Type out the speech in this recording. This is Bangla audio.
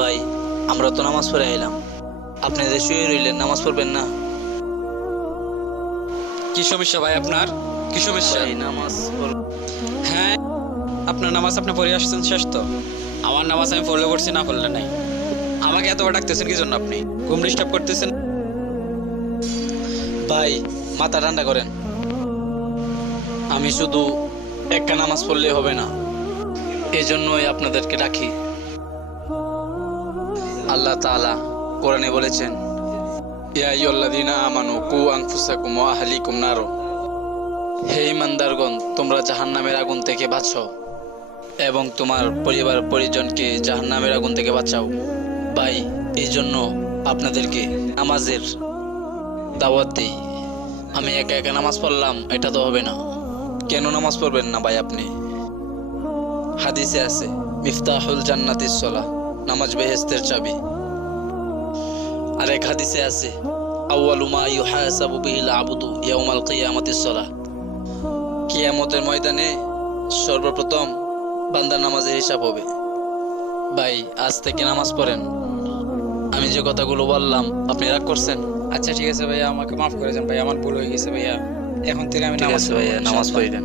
ভাই, আমরা তো নামাজ পড়ে আইলাম, আপনি যে শুয়ে রইলেন নামাজ পড়বেন না? কি সমস্যা ভাই আপনার? কি সমস্যা? ভাই নামাজ হ্যাঁ, আপনার নামাজ আপনি পড়ে আসছেন শেষ তো? আমার নামাজ আমি পড়লে পড়ছি, না পড়লে নাই। আমাকে এতবার ডাকতেছেন কি জন্য? আপনি ঘুম ডিস্টার্ব করতেছেন। ভাই, মাথা ঠান্ডা করেন। আমি শুধু একটা নামাজ পড়লে হবে না, এজন্যই আপনাদেরকে ডাকি। আল্লাহ তাআলা কোরআনে বলেছেন, ইয়া আইয়ুহাল্লাযীনা আমানু কু আনফুসাকুম ওয়া আহলিকুম নার। হে ঈমানদারগণ, তোমরা জাহান্নামের আগুন থেকে বাঁচো এবং তোমার পরিবার পরিজনকে জাহান্নামের আগুন থেকে বাঁচাও। ভাই, এই জন্য আপনাদেরকে নামাজের দাওয়াত দিই। আমি একা একা নামাজ পড়লাম এটা তো হবে না। কেন নামাজ পড়বেন না ভাই আপনি? হাদিসে আছে, মিফতাহুল জান্নাতিস সালাহ, নামাজ বেহেশতের চাবি। আর এক হাদিসে আছে, আউয়ালু মা ইউহাসাবু বিহিল আবদু ইয়াউমাল কিয়ামাতিস সালাহ, কিয়ামতের ময়দানে সর্বপ্রথম বান্দার নামাজের হিসাব হবে। ভাই, আজ থেকে নামাজ পড়েন। আমি যে কথাগুলো বললাম আপনি রাগ করছেন? আচ্ছা ঠিক আছে ভাইয়া, আমাকে মাফ করে দেন ভাইয়া, আমার ভুল হয়ে গেছে ভাইয়া। এখন থেকে আমি ঠিক নামাজ আছে পড়বো ভাইয়া, নামাজ ইনশাআল্লাহ। পড়েন।